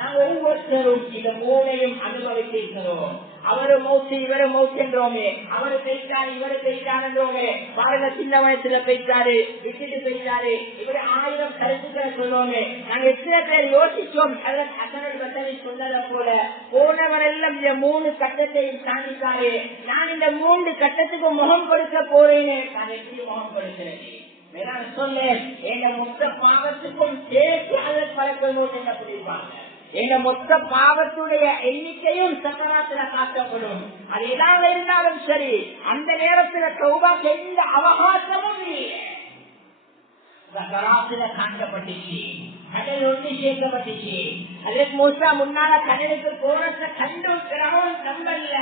நாங்க ஒவ்வொருத்தரும் இந்த மூனையும் அனுபவித்திருக்கிறோம். அவரு மௌத்து இவரு மௌத்து என்றோமே, அவரு பேசிட்டாரு இவரு பேசிட்டார் என்றோமே. பாருங்க, சின்ன வயசுல பேசிட்டாரு, விட்டுட்டு பேசிட்டாரு, இவரு 1000 கருத்துக்களை சொல்லுவோமே. நாங்க எத்தனை பேர் யோசிச்சோம். சொன்னதை போல போனவரெல்லாம் இந்த 3 கட்டத்தையும் தாண்டிட்டாரு. நான் இந்த 3 கட்டத்துக்கு முகம் கொடுக்க போறேன்னு நான் எப்படி முகம் கொடுக்கிறேன்? வேணாம் சொல்ல, எங்க மொத்த பாவத்துக்கும் சேர்த்து அதற்கு பழக்கம் என்ன புரிப்பாங்க. எங்க மொத்த பாவத்துடைய எண்ணிக்கையும் சக்கராத்துல காட்டப்படும். அது ஏதாவது இருந்தாலும் சரி, அந்த நேரத்துல தௌபாக்கு எந்த அவகாசமும் இல்லை. சக்கராத்துல காட்டப்பட்டுச்சு, கடல் ஒன்று சேர்க்கப்பட்டுச்சு. அதற்கு மூசா முன்னால கடலுக்கு போறத கண்டு பிறகும் நம்பல.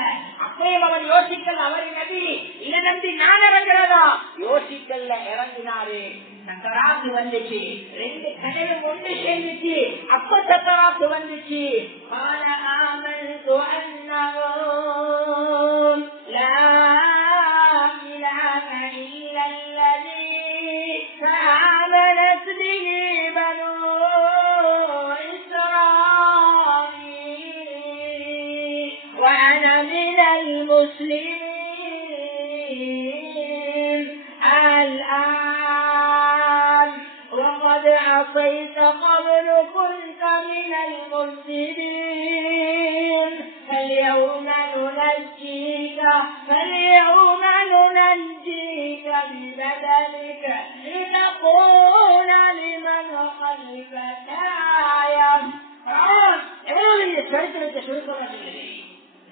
அப்பயும் அவன் யோசிக்கல, அவர் நபி இதை நம்பி நான் இறங்குறதா யோசிக்கல, இறங்கினாரு. சக்கராத்து வந்துச்சு, 2 கடலும் ஒன்று சேர்ந்துச்சு. அப்ப சக்கராத்து வந்துச்சு. وأنا من المسلمين الآن وقد عصيت قبل كنت من المفسدين فاليوم ننجيك ببدنك لتكون لمن خلفك آية. சரித்திரத்தை சுருக்கமாட்டீங்களே,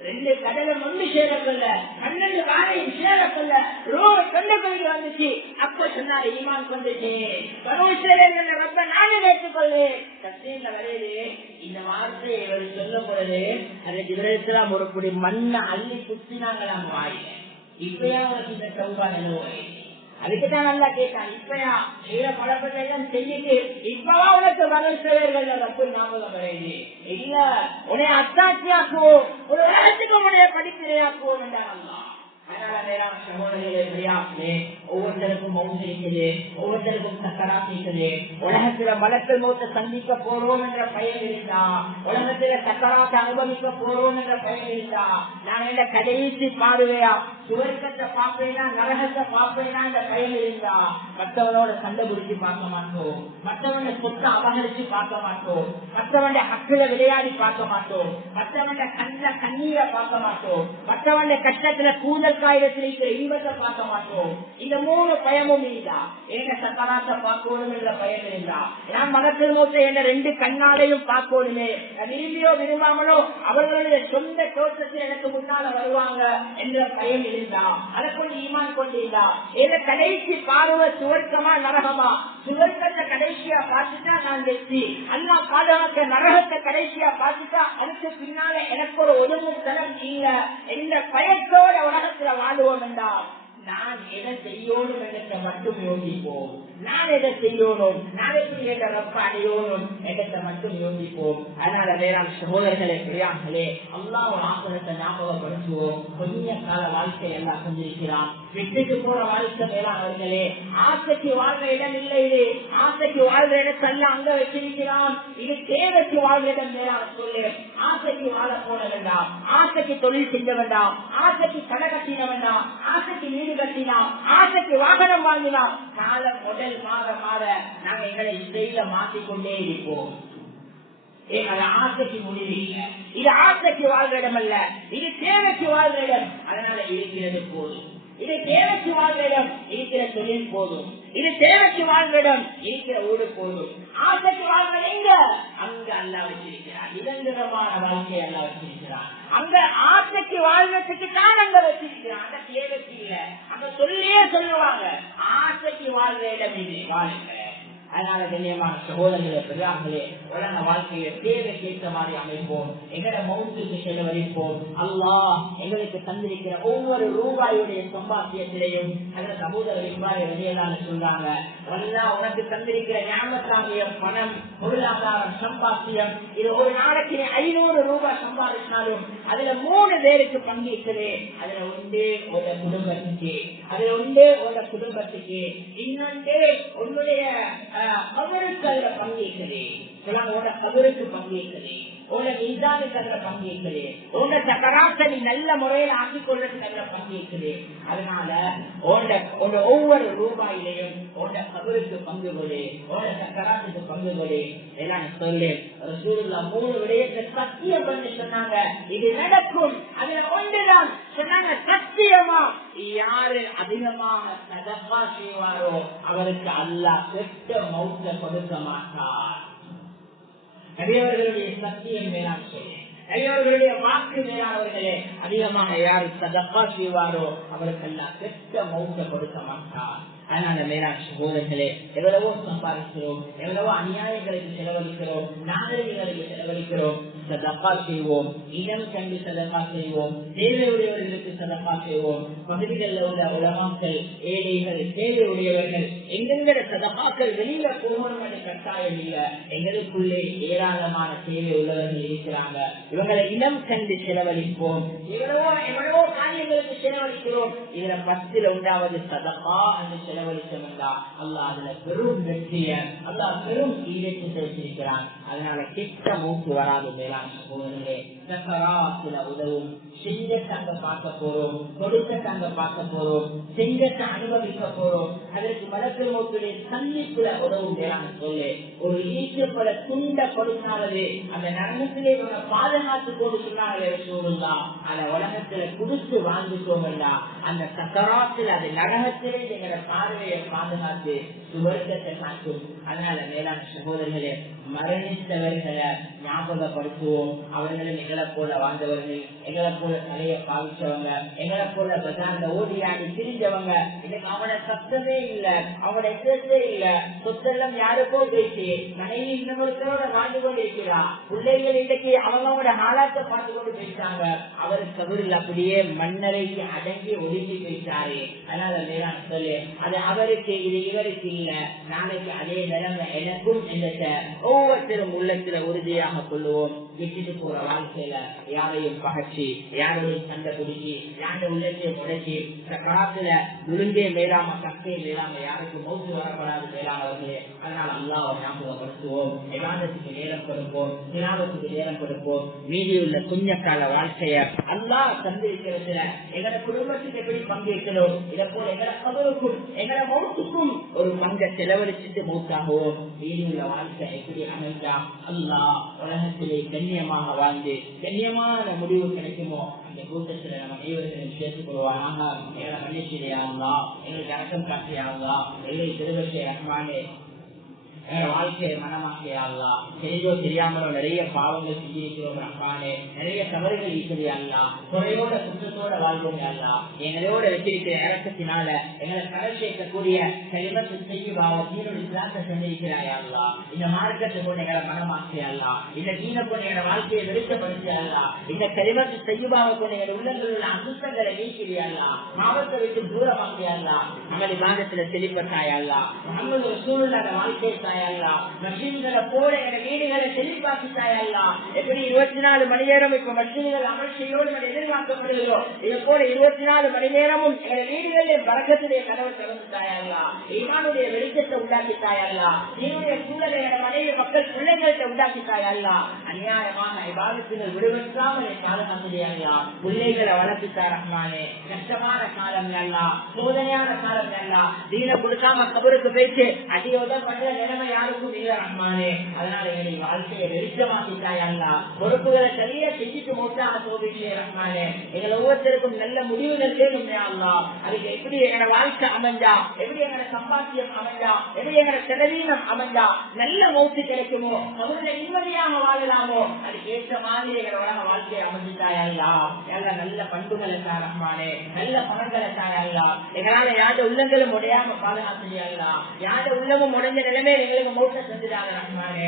2 கடலும் ஒன்று சேரக்கொள்ள, 12 வாரையும் சேரக்கொள்ள, சொந்தக்கொள்கை வந்துச்சு. அப்ப சொன்னார், ஈமான் கொண்டுச்சு, ரப்ப நானே வைத்துக்கொள்ளேன். தப்சீர்ல வருது, இந்த வார்த்தையை இவர் சொல்லும் பொழுது அந்த ஜிப்ரீல் ஒரு குடி மண்ணை அள்ளி குத்தினாங்களாம் வாயில. இப்பயா அவருக்கு இந்த சௌபா நிலவு, அதுக்குதான் நல்லா கேட்டான். இப்பயா செய்யற பழக்கெல்லாம் செஞ்சுட்டு இப்பவா உனக்கு மகள் சேவர்கள் ரப்பு ஞாபகம் வருது. இல்ல உன்னை அத்தாட்சியாக்குவோம், ஒரு உலகத்துக்கு உன்னைய படிப்பினையாக்குவோம் என்றாங்க. அதனால நேரம் சகோதரர்களே, ஒவ்வொருத்தருக்கும் மௌத் இருக்குது, ஒவ்வொருத்தருக்கும் சக்கராத் இருக்குது. உலகத்துல மலக்கள் மௌத்தை சந்திக்க போறோம் என்ற பயம் இருந்தா, உலகத்துல சக்கராத்தை அனுபவிக்க போறோம் என்ற பயம் இருந்தா, நான் இந்த கடைசி பார்வையா சுவர்க்கத்தை பார்ப்பேனா நரகத்தை பார்ப்பேனா என்ற பயம் இருந்தா, மற்றவனோட சண்டை பிடிச்சி பார்க்க மாட்டோம், மற்றவனை சொத்தை அபகரிச்சு பார்க்க மாட்டோம், மற்றவனுடைய ஹக்குல விளையாடி பார்க்க மாட்டோம், மற்றவனுடைய கண்ணீரை பார்க்க மாட்டோம், மற்றவனுடைய கஷ்டத்துல கூதல் காயிரத்தில் இருக்கிற இன்பத்தை பார்க்க மாட்டோம். இந்த 3 பயமும் இருந்தா, எங்க சக்கராத்தை பார்க்கணும் என்ற பயம் இருந்தா, நான் மகத்தில் மூத்த என்ற 2 கண்ணாலையும் பார்க்கணுமே, விரும்பியோ விரும்பாமலோ அவர்களுடைய சொந்த தோற்றத்தில் எனக்கு முன்னால வருவாங்க என்ற பயம் இருந்தா, அதை கொண்டு ஈமான் கொண்டிருந்தா, எந்த கடைசி பார்வை சுவர்க்கமா நரகமா, சுவர்க்கத்தை கடைசியா பார்த்துட்டா நான் வெற்றி, அல்லா பாதுகாக்க நரகத்தை கடைசியா பார்த்துட்டா அதுக்கு பின்னால எனக்கு ஒரு ஒதுங்கும் தரம் இல்ல என்ற பயத்தோட உலகத்துல வாழ்வோம் என்றால், நான் எதை செய்யணும் என்ற மட்டும் யோசிப்போம், நான் எதை செய்யணும், நாளைக்கு என்ற ரப்ப அடையணும் என்ற மட்டும் யோசிப்போம். அதனால வேளாண் சகோதரர்களே, பெரியார்களே, அல்லாஹ் ஒரு ஆசிரத்தை ஞாபகப்படுத்துவோம். கொஞ்ச கால வாழ்க்கை எல்லாம் செஞ்சிருக்கிறான், விட்டுட்டு போற வாழ்க்கை மேலானவர்களே, ஆசைக்கு வாழ்ற இடம் இல்லை, இது ஆசைக்கு வாழ்ற இடத்தெல்லாம் அங்க வச்சிருக்கிறான். இது தேவைக்கு வாழ்ற இடம் மேலான சொல்லு. ஆசைக்கு வாழ போட வேண்டாம், ஆசைக்கு தொழில் செய்ய வேண்டாம், ஆசைக்கு கடை கட்டின வேண்டாம், ஆசைக்கு வீடு கட்டினான், ஆசைக்கு வாகனம் வாங்கினான். காலம் முதல் மாற மாற நாங்க எங்களை இசையில மாற்றிக்கொண்டே இருப்போம். ஆசைக்கு முடிவீங்க, இது ஆசைக்கு வாழ்ற இடம் அல்ல, இது தேவைக்கு வாழ்ற இடம். அதனால இருக்கிறது போதும், இது தேவைக்கு வாழ்ற இடம், இருக்கிற தொழில் போதும், இது தேவைக்கு வாழ்ற இடம், இருக்கிற ஊடு போதும். ஆசைக்கு வாழ்ற எங்க அங்க அல்லா வச்சிருக்கிறார், நிரந்தரமான வாழ்க்கையை அல்லா வச்சிருக்கிறார். அங்க ஆசைக்கு வாழ்றதுக்கு தான் அங்க வச்சிருக்கிறான், அந்த தேவைக்கு இல்ல. அங்க சொல்லியே சொல்லுவாங்க, ஆசைக்கு வாழ்ற இடம் இது வாழ்க்கை. அதனால கண்ணியமான சகோதரர்களே, பெரியார்களே, உலக வாழ்க்கையை தேவைக்கேற்ற மாதிரி அமைப்போம், எங்கட மௌத்துக்கு செலவழிப்போம். அல்லாஹ் எங்களுக்கு தந்திருக்கிற ஒவ்வொரு ரூபாயுடைய சம்பாத்தியத்திலையும் அந்த சகோதரர் இவ்வாறு வெளியேறான்னு சொல்றாங்க, உனக்கு தந்திருக்கிற ஞாபகத்தாகிய பணம், பொருளாதாரம், சம்பாத்தியம், இது ஒரு நாளைக்கு 500 ரூபாய் சம்பாதிச்சாலும் அதுல 3 பேருக்கு பங்கேற்குது. அதுல ஒன்று உங்க குடும்பத்துக்கு, அதுல ஒன்று உங்க குடும்பத்துக்கு, இன்னொன்று உன்னுடைய கபருக்கு அதுல பங்கேற்குது. உன்னோட கபருக்கு பங்கேற்குது, உன்னோட மீதானுக்கு அதுல பங்கேற்குது, உன்னோட சக்கராத்தை நீ நல்ல முறையில் ஆக்கிக் கொள்றதுக்கு அதுல பங்கேற்குது. அதனால உன்னோட ஒவ்வொரு ரூபாயிலையும் உன்னோட கபருக்கு பங்கு கொடு, உன்னோட சக்கராத்துக்கு பங்கு கொடு. எல்லாம் சொல்லு. ரசூலுல்லாஹ் 3 விடயத்தை சத்தியம் பண்ணி சொன்னாங்க, இது நடக்கும். அதுல ஒன்றுதான் சொன்னாங்க, சத்தியமா யாரு அதிகமாக சதகா செய்வாரோ அவருக்கு அல்லாஹ் கெட்ட மௌத்தை கொடுக்க மாட்டார். நபியவர்களுடைய சத்தியம் மேலான சொல்லு, நபியவர்களுடைய வாக்கு மேலானவர்களே, அதிகமாக யாரு சதகா செய்வாரோ அவருக்கு அல்லாஹ் கெட்ட மௌத்தை கொடுக்க மாட்டார். அதனால மேலான சகோதரர்களே, எவ்வளவோ சம்பாதிக்கிறோம், எவ்வளவோ அநியாயங்களுக்கு செலவழிக்கிறோம், நாகரிகங்களுக்கு செலவழிக்கிறோம். சதகா செய்வோம், இனம் கண்டு சதகா செய்வோம், தேவையுடையவர்களுக்கு சதகா செய்வோம். பகுதிகளில் உள்ள உலமாக்கள், ஏழைகள், தேவையுடையவர்கள், எங்கெங்கிற சதகாக்கள் வெளியில போகணும் என்ற கட்டாயம் இல்லை. எங்களுக்குள்ளே ஏராளமான தேவை உள்ளவர்கள் இருக்கிறாங்க, இவங்களை இனம் கண்டு செலவழிப்போம். எவ்வளவோ காரியங்களுக்கு செலவழிக்கிறோம், இதுல 10ல் 1வது சதகா என்று செலவழித்தவங்களா அல்லாஹ் அதுல பெரும் வெற்றிய, அல்லாஹ் பெரும் ஈரத்தை வச்சிருக்கிறான். அதனால கெட்ட மூச்சு வராது. மேலான சகோதரர்களே, உதவும். செஞ்சத்தை அங்க பார்க்க போறோம், கொடுக்கத்தை அங்க பார்க்க போறோம், செஞ்சத்தை அனுபவிக்க போறோம். அதற்கு மலக்குள் மௌத்துடைய சந்திப்புல உதவும். சொல்லு ஒரு ஈச்சப்பட துண்ட கொடுத்தாலே அந்த நரகத்திலே பாதுகாத்து கொண்டு சொன்னாங்களே சூழலாம். அந்த உலகத்துல குடிச்சு வாழ்ந்துட்டோம்டா அந்த சக்கராத்துல அது நரகத்திலே எங்களோட பார்வையை பாதுகாத்து சுவர்க்கத்தை காட்டும். அதனால மேலாண் சகோதரர்களே, மரணித்தவர்களை ஞாபகப்படுத்துவோம். அவர்களும் எங்களை போல வாழ்ந்தவர்கள், எங்களை போல தலையை பாவிச்சவங்க, எங்களை போல பஜார்ல ஓடியாடி திரிஞ்சவங்க. இன்னைக்கு அவனோட சத்தமே இல்ல, அவனோட எச்சே இல்ல, சொத்தெல்லாம் யாருக்கோ பேசி மனைவி இன்னொருத்தரோட வாழ்ந்து கொண்டு இருக்கிறா. பிள்ளைகள் இன்றைக்கு அவங்களோட ஆளாத்தை பார்த்து கொண்டு பேசிட்டாங்க. அவர் கபரில் அப்படியே மண்ணறைக்கு அடங்கி ஒதுக்கி பேசாரு. அதனால மேலாண் சொல்லு அது அவருக்கு இது இவருக்கு இல்ல, நாளைக்கு அதே நிலைமை எனக்கும் என்ற ஒவ்வொருத்தரும் உள்ளத்துல உறுதியாக கொள்ளுவோம். விட்டுட்டு போற வாழ்க்கையில யாரையும் பகச்சி, யாரையும் சண்டை பிடிச்சி, யாருடைய உள்ளத்தை முடைச்சி காலத்துல விழுந்தே மேலாம சக்கையை மேலாம யாருக்கும் மௌத்து வரப்படாது மேலானவர்களே. அதனால அல்லாஹ்வை ஞாபகப்படுத்துவோம், விவாதத்துக்கு நேரம் கொடுப்போம், தியானத்துக்கு நேரம் கொடுப்போம். மீதி உள்ள கொஞ்ச கால வாழ்க்கைய அல்லாஹ் தந்திருக்கிறதுல எங்களோட குடும்பத்துக்கு எப்படி பங்கேற்கிறோம், இதை போல எங்களை கபருக்கும் எங்களோட மௌத்துக்கும் ஒரு பங்கை செலவழிச்சுட்டு மௌத்தாகுவோம். மீதி உள்ள வாழ்க்கை எப்படி அமைந்தா அல்லாஹ் உலகத்திலே கண்ணியமாக வாழ்ந்து கண்ணியமான முடிவு கிடைக்குமோ அந்த கூட்டத்தில் நம்ம அனைவர்களும் சேர்த்துக் கொள்வானாக. எங்களை மன்னிச்சிடையாங்களா, எங்களுக்கு அரசம் காட்டியாங்களா, எங்களை திருவசை ரஹ்மானே வாழ்க்கையை மனமாக்கியாங்களா. தெரிஞ்சோ தெரியாமலோ நிறைய பாவங்கள் செஞ்சிருக்கிறோம் ரஹ்மானே, நிறைய தவறுகள் இருக்கிறியாங்களா, குறையோட குற்றத்தோட வாழ்வோங்களா. எங்களோட வச்சிருக்கிற இறக்கத்தினால எங்களை கடை சேர்க்கக்கூடிய கலிமத்து செய்வாங்க இஸ்லாத்தை செஞ்சிருக்கிறாயாங்களா. இந்த மார்க்கத்தை கொண்டு எங்களை மனமாக்கியாங்களா, இந்த தீனை கொண்டு எங்களை வாழ்க்கையை வெளிச்சப்படுத்தியாங்களா, இந்த கலிமத்து செய்வாங்க கொண்டு எங்கள் உள்ளங்களில் உள்ள அசுத்தங்களை நீக்கிறியாங்களா, மாவட்டத்தை விட்டு தூரமாக்கியாங்களா. அமளி மாதத்துல செழிப்பட்டாயாங்களா, நம்மளோட சூழ்நிலை வாழ்க்கையை மஷீன்களை போல எங்க வீடுகளை செழிப்பாக்கிட்டாயல்லா. எப்படி 24 மணி நேரம் இப்ப மஷீன்கள் அமர்ச்சியோடு எதிர்பார்க்கப்படுகிறோ இது போல 24 மணி நேரமும் எங்க வீடுகளிலே பரக்கத்துடைய கதவை திறந்துட்டாயல்லா. ஈமானுடைய வெளிச்சத்தை உண்டாக்கிட்டாயல்லா. நீனுடைய சூழலை எங்க மனைவி மக்கள் பிள்ளைகள்கிட்ட உண்டாக்கிட்டாயல்லா. அநியாயமாக இபாதத்துகள் விடுவிக்காமல் பாதுகாத்துடையா. பிள்ளைகளை வளர்த்துட்டா ரஹ்மானே. கஷ்டமான காலம் நல்லா, சோதனையான காலம் நல்லா, தீன கொடுக்காம கபருக்கு பேச்சு அடியோட பண்ற நிலைமை யாருக்கும் இல்ல ரஹ்மானே. அதனால எங்களை வாழ்க்கையை வெளிச்சமாக்கிட்டாயல்லா. பொறுப்புகளை சரியா செஞ்சுட்டு மோட்டாக சோபிச்சே ரஹ்மானே. எங்களை ஒவ்வொருத்தருக்கும் நல்ல முடிவுகள் வேணும் அல்லா. அதுக்கு எப்படி எங்களோட வாழ்க்கை அமைஞ்சா, எப்படி எங்களோட சம்பாத்தியம் அமைஞ்சா, எப்படி எங்களோட செலவீனம் அமைஞ்சா நல்ல மௌத்து கிடைக்குமோ, அவங்களை நிம்மதியாக வாழலாமோ அதுக்கு ஏற்ற மாதிரி எங்களோட வாழ்க்கையை அமைஞ்சிட்டாயல்லா. எல்லாம் நல்ல பண்புகளை தான் ரஹ்மானே, நல்ல பணங்களை தாயல்லா. எங்களால யார உள்ளங்களும் உடையாம பாதுகாத்துடையல்லா, யார உள்ளமும் உடைஞ்ச நிலைமை எங்களுக்கு மௌத்த செஞ்சுட்டாங்க ரஹ்மானே.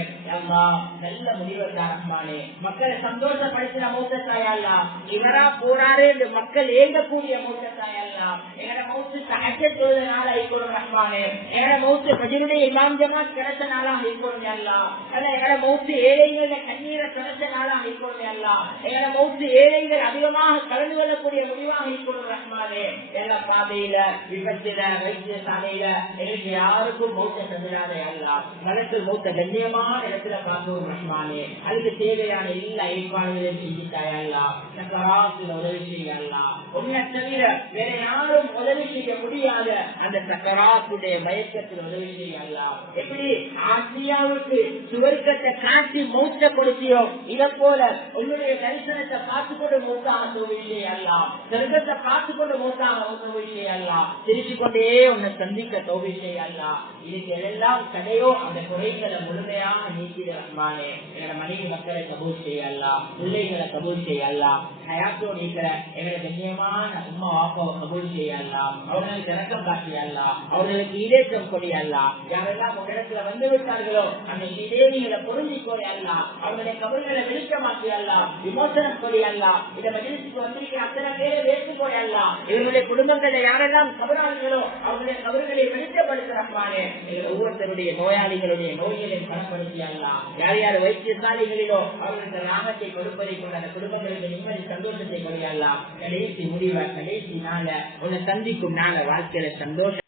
நல்ல முடிவெடுத்தா ரஹ்மானே. மக்களை சந்தோஷப்படுத்தின மௌத்த தாயல்லா. இவரா போறாரு என்று மக்கள் ஏங்கக்கூடிய மௌத்த தாயல்லா. எங்களோட மௌத்து தஹஜ்ஜத் தொழுத நாளா இருக்கணும் ரஹ்மானே. எங்களோட மௌத்து ஃபஜ்ருடைய இமாம் ஜமாத் கிடைச்ச நாளா இருக்கணும் அல்லா. அல்ல எங்களோட மௌத்து ஏழைகள கண்ணீரை கிடைச்ச நாளா இருக்கணும் அல்லா. எங்களோட மௌத்து ஏழைகள் அதிகமாக கலந்து கொள்ளக்கூடிய முடிவாக இருக்கணும் ரஹ்மானே. எல்லா பாதையில விபத்துல வைத்தியசாலையில எங்களுக்கு யாருக்கும் மௌத்த செஞ்சிடாதே அல்லா. மனத்தில் மௌத்த கண்ணியமான இடத்துல பார்க்கவும் ரஹ்மானே. அதுக்கு தேவையான எல்லா ஏற்பாடுகளையும் செஞ்சுட்டாயல்லா. சக்கராத்துல உதவி செய்யல்லா. உன்னை தவிர வேற யாரும் உதவி செய்ய முடியாத அந்த சக்கராத்துடைய மயக்கத்தில் உதவி செய்யல்லா. எப்படி ஆசியாவுக்கு சுவர்க்கத்தை காட்டி மௌத்த கொடுத்தியோ இதை போல உன்னுடைய தரிசனத்தை பார்த்துக்கொண்டு மௌத்தாக உதவி செய்யல்லா. சொர்க்கத்தை பார்த்துக்கொண்டு மௌத்தாக உதவி செய்யல்லா. திருச்சி கொண்டே உன்னை சந்திக்க தோவி செய்யல்லா. இதுக்கு எல்லாம் தடையோ அந்த குறைகளை முழுமையாக நீக்கிட ரஹ்மானே. எங்களோட மனைவி மக்களை கபூல் செய்யலாம், பிள்ளைகளை கபூல் செய்யலாம், ஹயாத்தோடு இருக்கிற எங்களை கண்ணியமான உம்மா வாப்பாவை கபூல் செய்யலாம். அவர்களுக்கு இறக்கம் காட்டியல்லாம், அவர்களுக்கு ஈடேற்றம் கொடியல்லாம். யாரெல்லாம் உங்களிடத்துல வந்து விட்டார்களோ அந்த இதேகளை பொருந்திக்கோயல்லாம், அவர்களுடைய கபர்களை வெளிச்சமாக்கியல்லாம், விமோசனம் கொடியல்லாம். இந்த மஜ்லிஸுக்கு வந்திருக்கிற அத்தனை பேரை வேற்றுக்கோயல்லாம். இவர்களுடைய குடும்பங்களை யாரெல்லாம் கபராளிகளோ அவர்களுடைய கபர்களை வெளிச்சப்படுத்த ரஹ்மானே. ஒவ்வொருத்தருடைய நோயாளிகளுடைய நோய்களை பலப்படுத்தியல்லாம். யார் யார் வைத்தியசாலைகளிலோ அவர்களுக்கு லாபத்தை கொடுப்பதை கொண்டு அந்த குடும்பங்களுக்கு நிம்மதி சந்தோஷத்தை கொடியல்லாம். கடைசி முடிவை கடைசி நாள உன்னை சந்திக்கும் நாள வாழ்க்கையில சந்தோஷம்